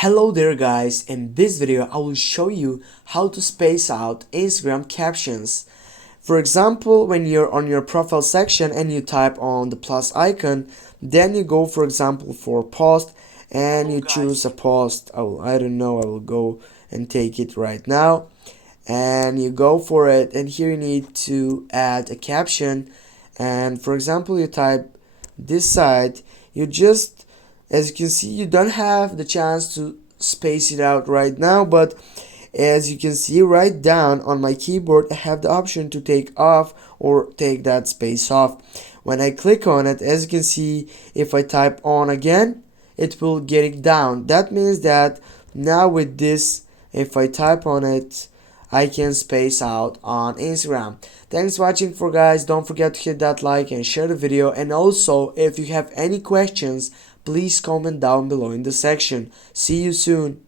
Hello there guys, in this video I will show you how to space out Instagram captions. For example, when you're on your profile section and you type on the plus icon, then you go for example for post and you choose a post. I don't know, I will go and take it right now. And you go for it, and here you need to add a caption. And for example, you type this side, you just, as you can see, you don't have the chance to space it out right now, but as you can see right down on my keyboard, I have the option to take off or take that space off. When I click on it, as you can see, if I type on again, it will get it down. That means that now with this, if I type on it, I can space out on Instagram. Thanks for watching for guys. Don't forget to hit that like and share the video, and also if you have any questions, please comment down below in the section. See you soon.